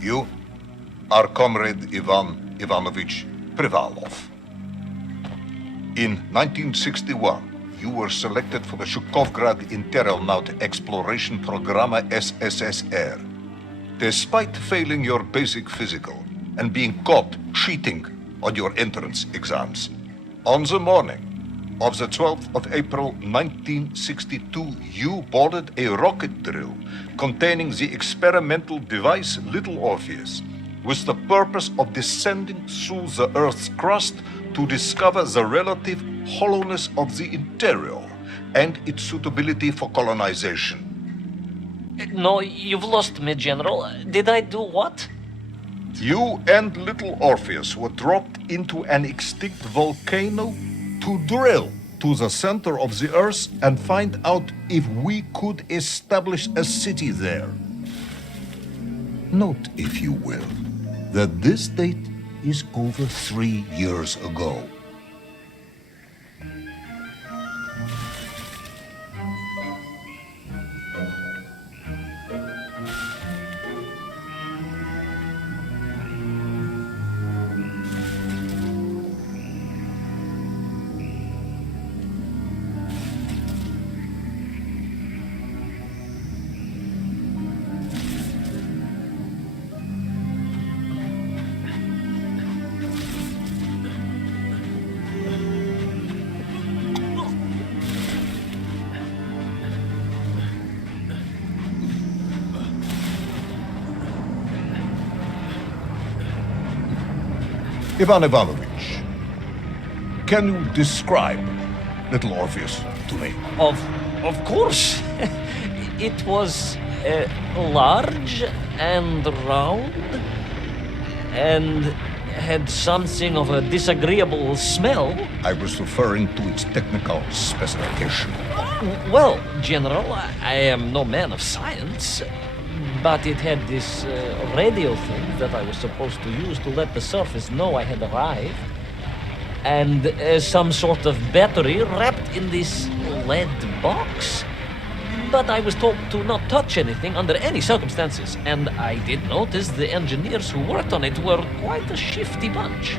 You are Comrade Ivan Ivanovich Privalov. In 1961, you were selected for the Shukovgrad Interalnaut Exploration Programma SSSR. Despite failing your basic physical and being caught cheating on your entrance exams, on the morning of the 12th of April 1962, you boarded a rocket drill containing the experimental device Little Orpheus with the purpose of descending through the Earth's crust to discover the relative hollowness of the interior and its suitability for colonization. No, you've lost me, General. Did I do what? You and Little Orpheus were dropped into an extinct volcano to drill to the center of the Earth and find out if we could establish a city there. Note, if you will, that this date is over 3 years ago. Ivan Ivanovich, can you describe Little Orpheus to me? Of course. It was large and round and had something of a disagreeable smell. I was referring to its technical specification. Well, General, I am no man of science, but it had this radio thing that I was supposed to use to let the surface know I had arrived, and some sort of battery wrapped in this lead box. But I was told to not touch anything under any circumstances, and I did notice the engineers who worked on it were quite a shifty bunch.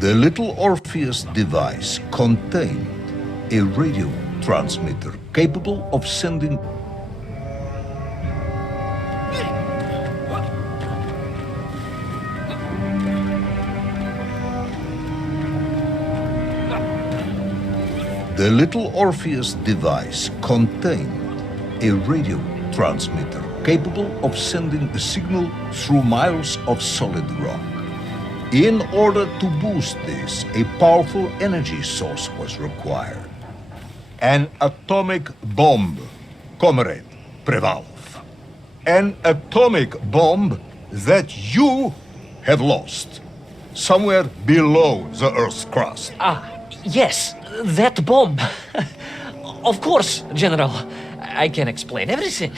The Little Orpheus device contained a radio transmitter capable of sending The Little Orpheus device contained a radio transmitter capable of sending a signal through miles of solid rock. In order to boost this, a powerful energy source was required. An atomic bomb, Comrade Privalov. An atomic bomb that you have lost somewhere below the Earth's crust. Yes, that bomb. Of course, General. I can explain everything.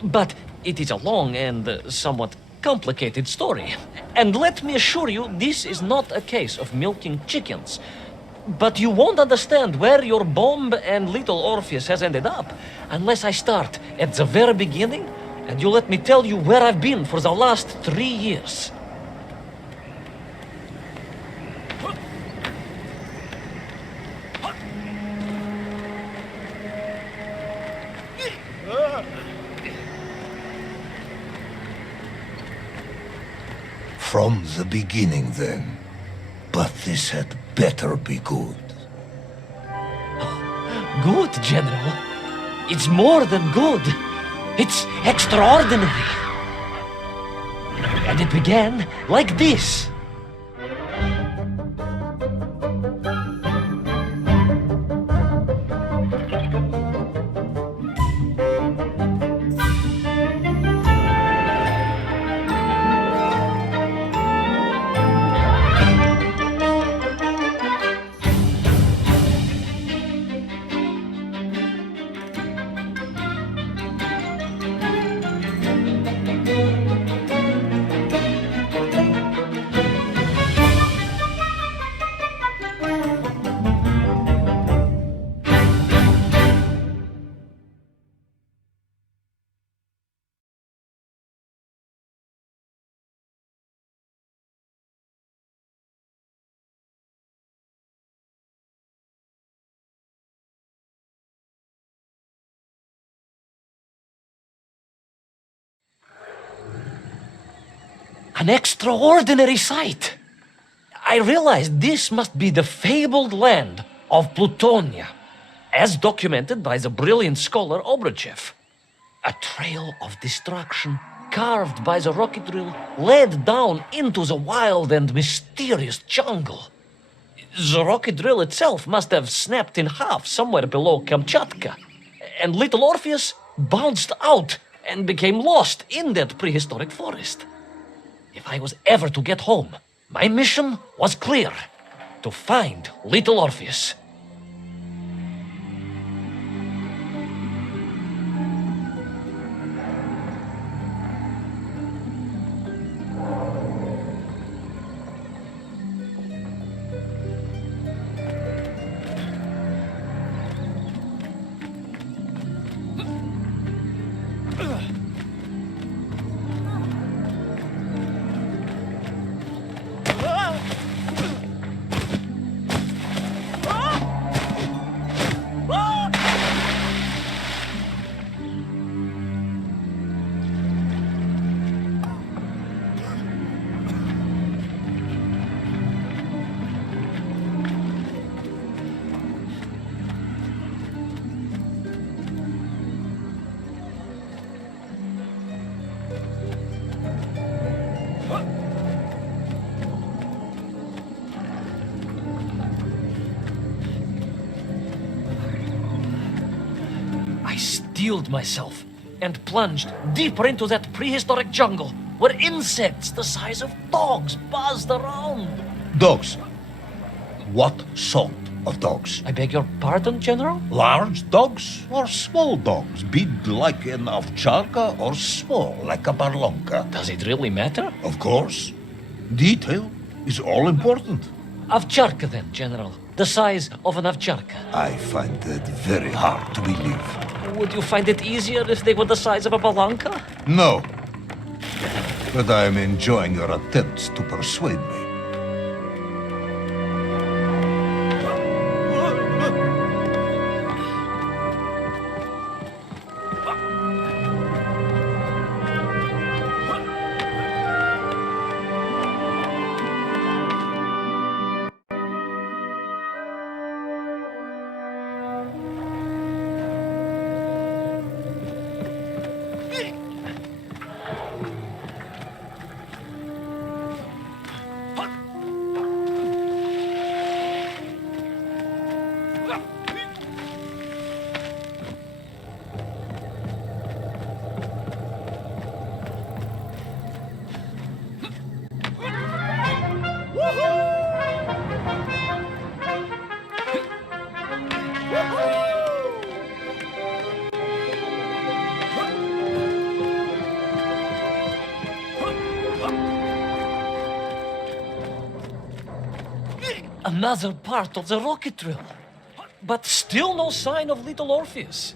But it is a long and somewhat complicated story. And let me assure you, this is not a case of milking chickens. But you won't understand where your bomb and Little Orpheus has ended up unless I start at the very beginning and you let me tell you where I've been for the last 3 years. From the beginning, then. But this had better be good. Good, General. It's more than good. It's extraordinary. And it began like this. An extraordinary sight. I realized this must be the fabled land of Plutonia, as documented by the brilliant scholar Obruchev. A trail of destruction carved by the rocket drill led down into the wild and mysterious jungle. The rocket drill itself must have snapped in half somewhere below Kamchatka, and little Orpheus bounced out and became lost in that prehistoric forest. If I was ever to get home, my mission was clear: to find little Orpheus. I steeled myself and plunged deeper into that prehistoric jungle where insects the size of dogs buzzed around. Dogs. What sort of dogs? I beg your pardon, General? Large dogs or small dogs? Big like an ovcharka or small like a barlonka? Does it really matter? Of course. Detail is all important. Ovcharka then, General. The size of an ovcharka. I find that very hard to believe. Would you find it easier if they were the size of a balanka? No. But I am enjoying your attempts to persuade me. Another part of the rocket drill. But still no sign of little Orpheus.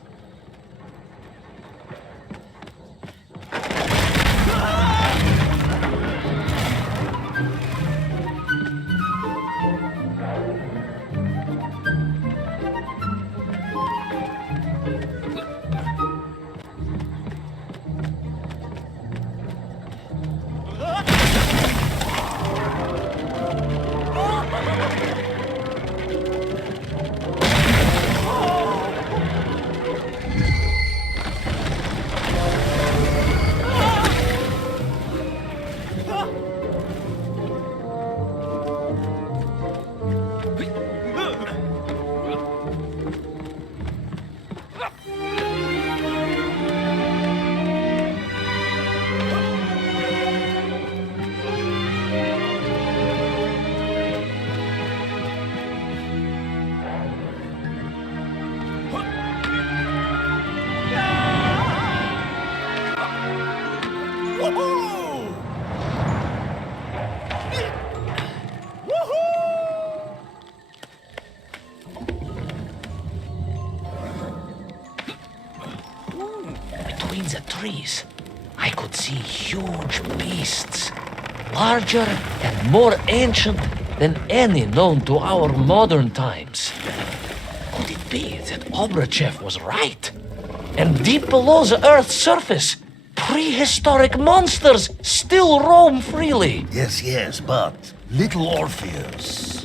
Between the trees, I could see huge beasts, larger and more ancient than any known to our modern times. Could it be that Obruchev was right? And deep below the Earth's surface, Prehistoric monsters still roam freely. Yes, yes, but little Orpheus.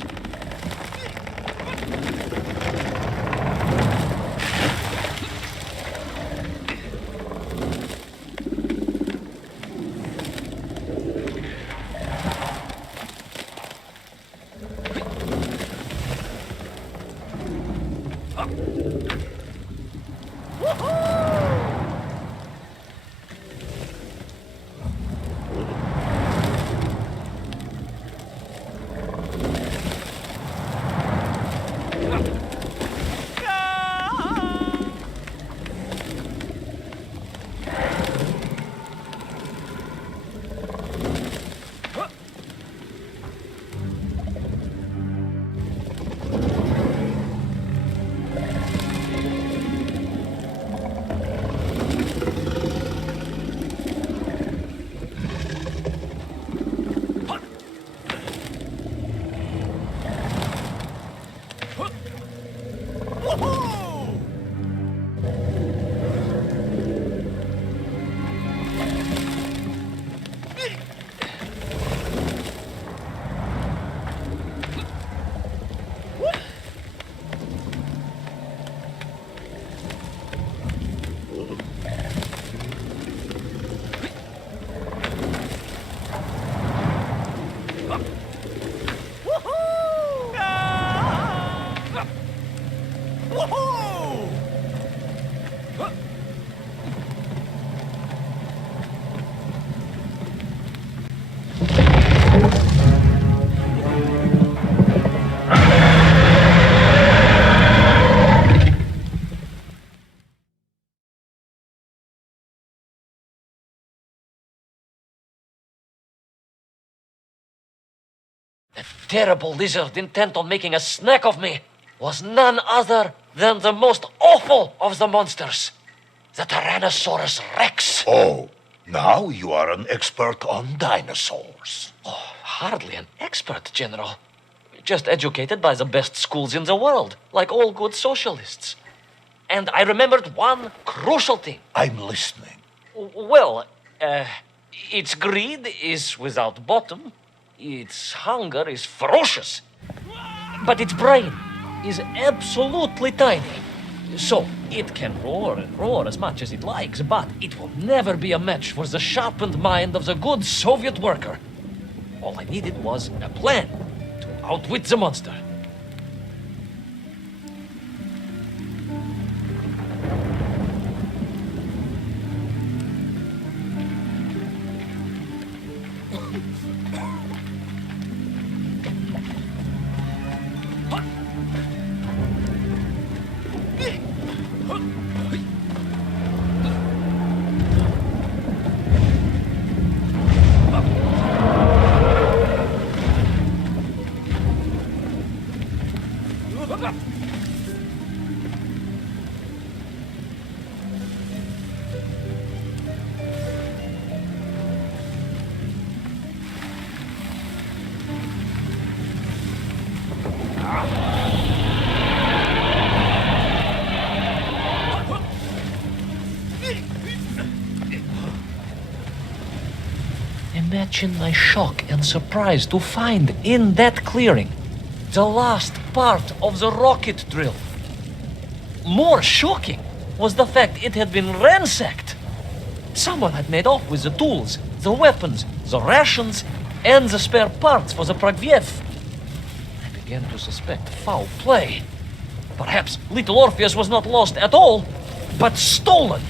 The terrible lizard intent on making a snack of me was none other than the most awful of the monsters, the Tyrannosaurus Rex. Oh, now you are an expert on dinosaurs. Hardly an expert, General. Just educated by the best schools in the world, like all good socialists. And I remembered one crucial thing. I'm listening. Well, its greed is without bottom, its hunger is ferocious, but its brain is absolutely tiny. So, it can roar and roar as much as it likes, but it will never be a match for the sharpened mind of the good Soviet worker. All I needed was a plan to outwit the monster. Imagine my shock and surprise to find in that clearing the last part of the rocket drill. More shocking was the fact it had been ransacked. Someone had made off with the tools, the weapons, the rations, and the spare parts for the Pragviev. I began to suspect foul play. Perhaps little Orpheus was not lost at all, but stolen.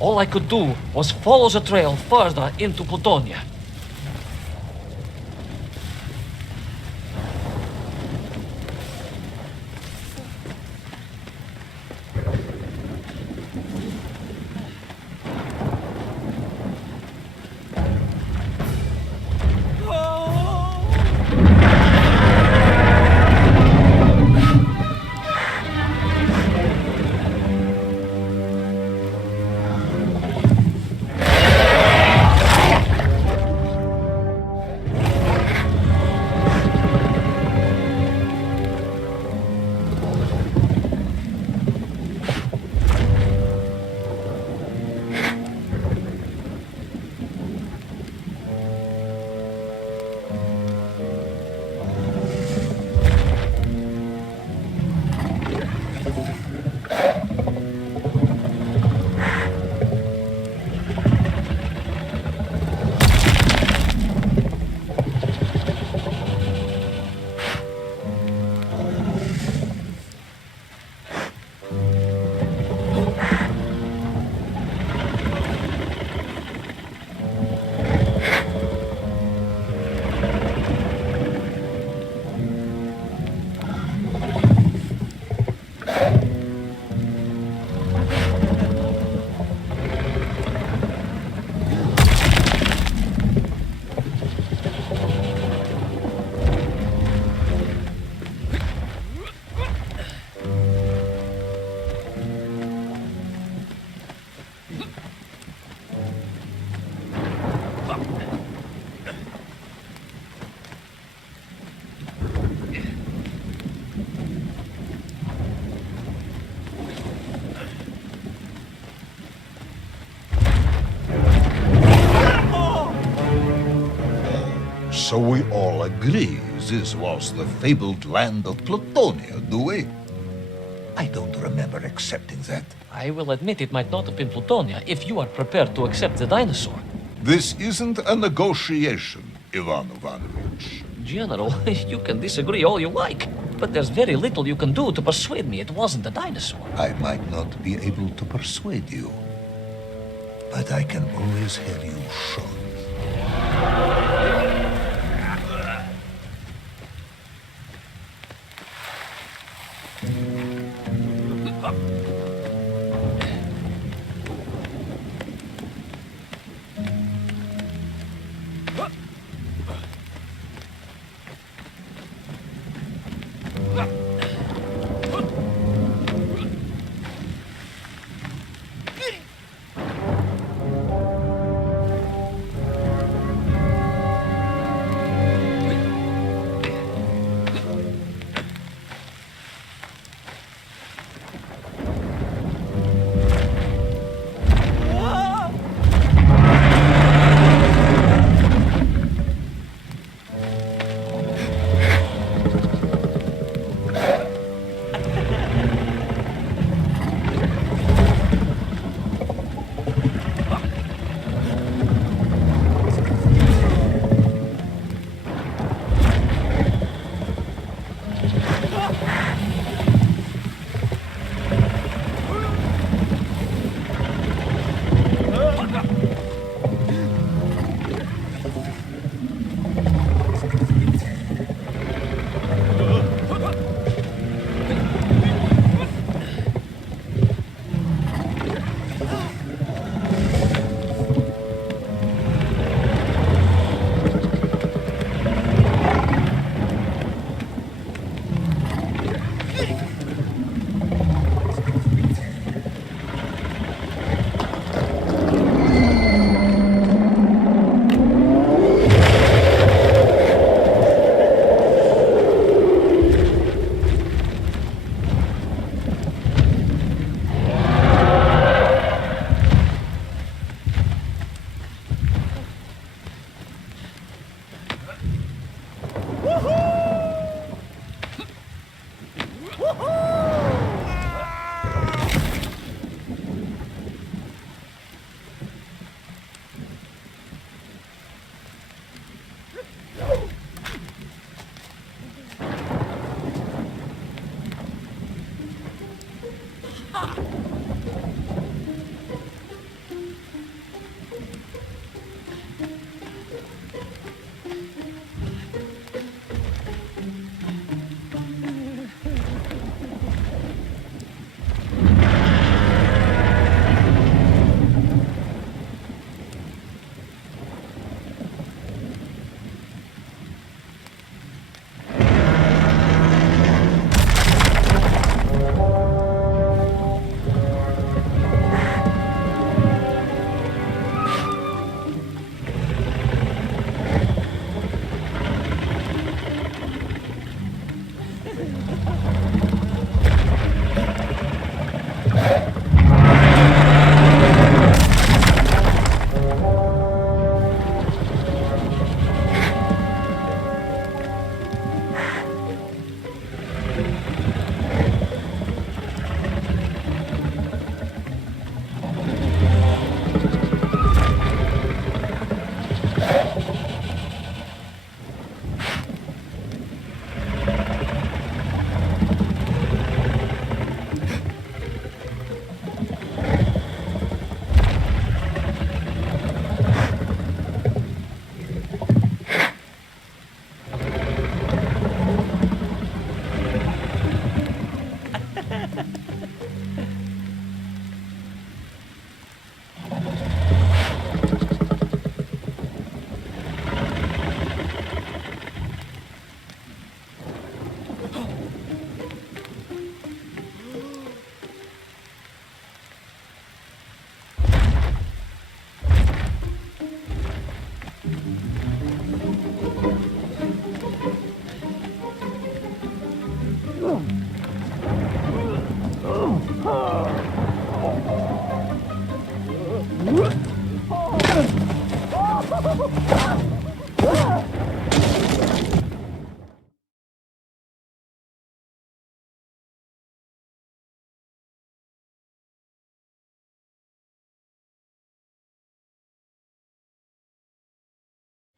All I could do was follow the trail further into Plutonia. So we all agree this was the fabled land of Plutonia, do we? I don't remember accepting that. I will admit it might not have been Plutonia if you are prepared to accept the dinosaur. This isn't a negotiation, Ivan Ivanovich. General, you can disagree all you like, but there's very little you can do to persuade me it wasn't a dinosaur. I might not be able to persuade you, but I can always have you shot.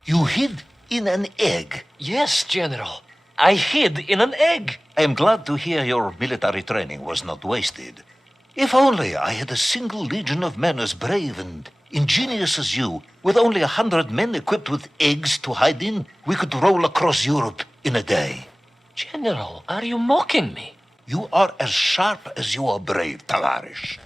You hid in an egg. Yes, General. I hid in an egg. I am glad to hear your military training was not wasted. If only I had a single legion of men as brave and ingenious as you, with only 100 men equipped with eggs to hide in, we could roll across Europe in a day. General, are you mocking me? You are as sharp as you are brave, Tavarish.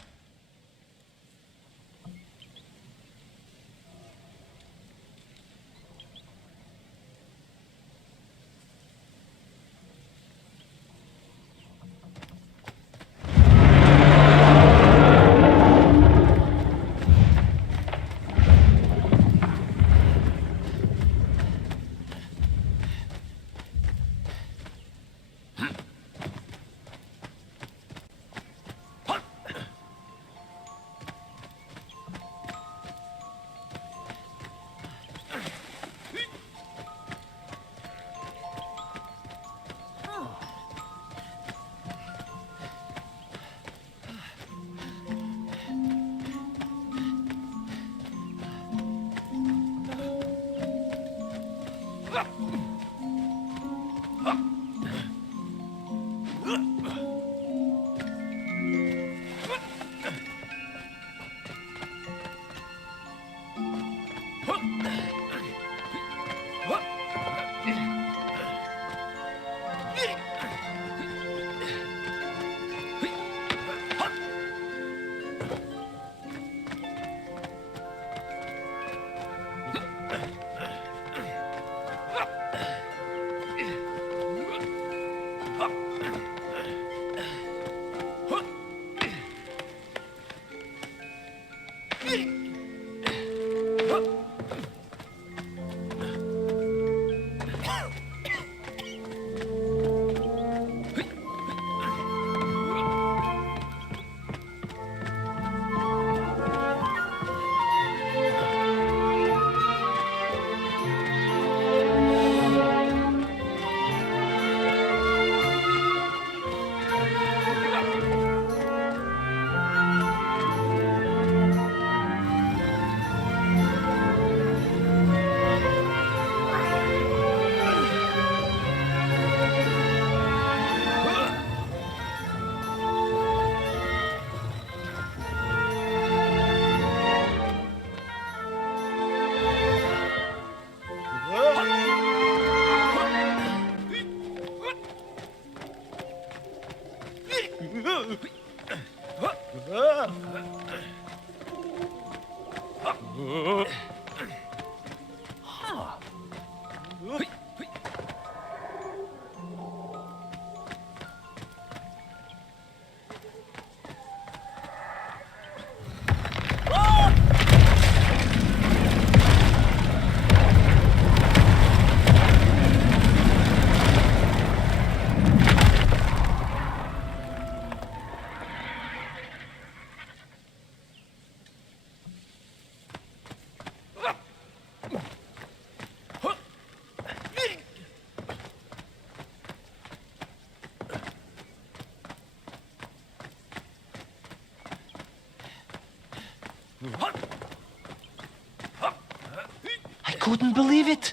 I couldn't believe it.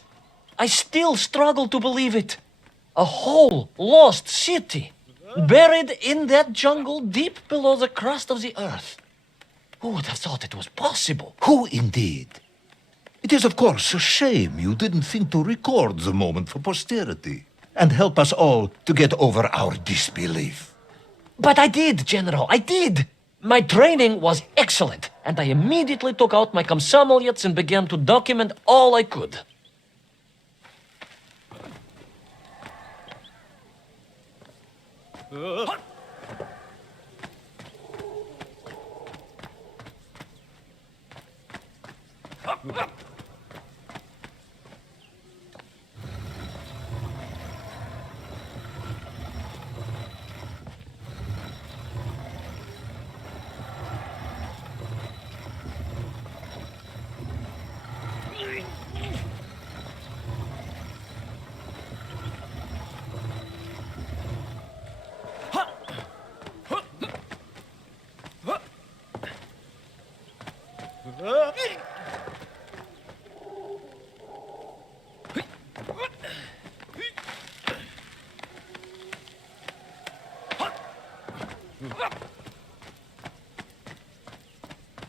I still struggle to believe it. A whole lost city, buried in that jungle deep below the crust of the earth. Who would have thought it was possible? Who indeed? It is, of course, a shame you didn't think to record the moment for posterity and help us all to get over our disbelief. But I did, General, I did. My training was excellent, and I immediately took out my komsomolets and began to document all I could.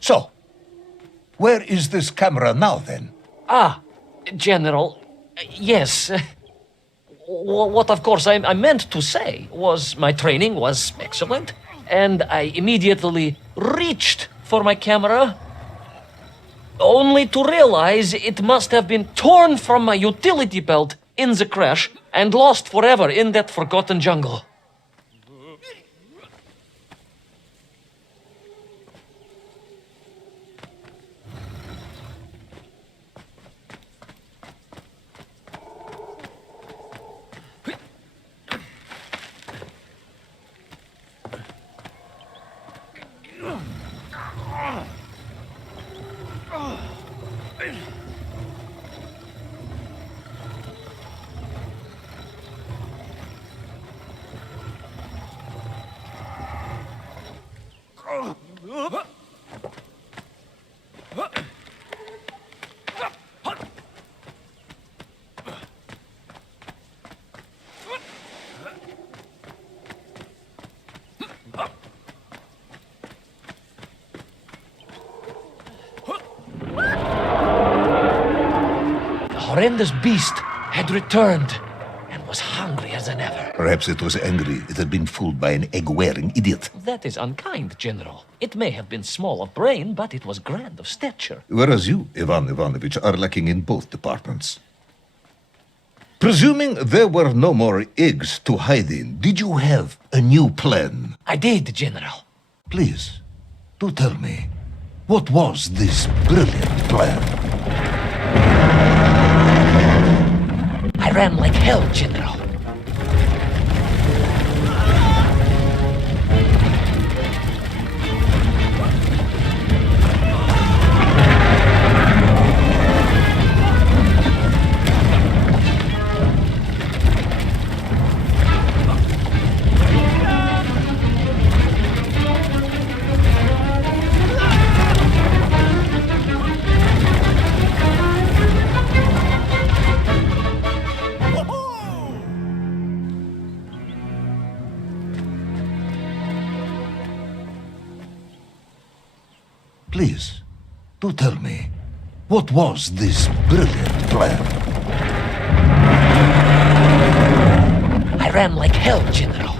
So, where is this camera now, then? General, yes. What, of course, I meant to say was my training was excellent, and I immediately reached for my camera, only to realize it must have been torn from my utility belt in the crash and lost forever in that forgotten jungle. The horrendous beast had returned and was hungrier than ever. Perhaps it was angry it had been fooled by an egg-wearing idiot. That is unkind, General. It may have been small of brain, but it was grand of stature. Whereas you, Ivan Ivanovich, are lacking in both departments. Presuming there were no more eggs to hide in, did you have a new plan? I did, General. Please, do tell me, what was this brilliant plan? I ran like hell, General. Please, do tell me, what was this brilliant plan? I ran like hell, General.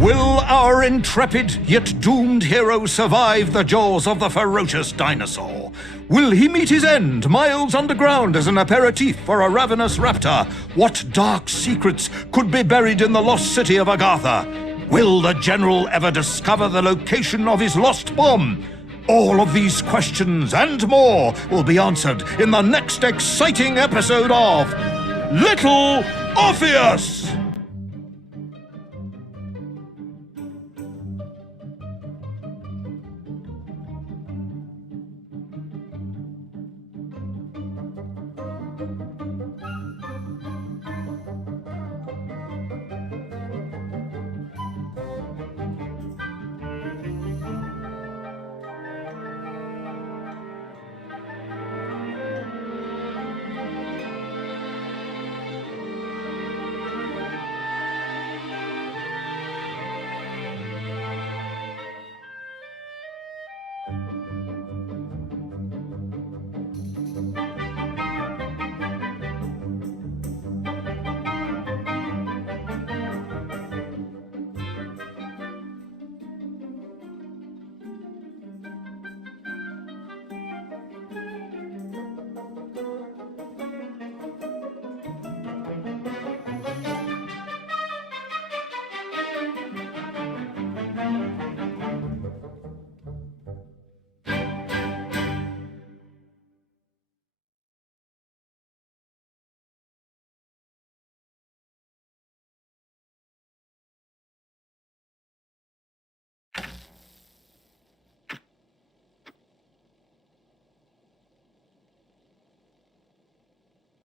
Will our intrepid yet doomed hero survive the jaws of the ferocious dinosaur? Will he meet his end miles underground as an aperitif for a ravenous raptor? What dark secrets could be buried in the lost city of Agatha? Will the general ever discover the location of his lost bomb? All of these questions and more will be answered in the next exciting episode of Little Orpheus!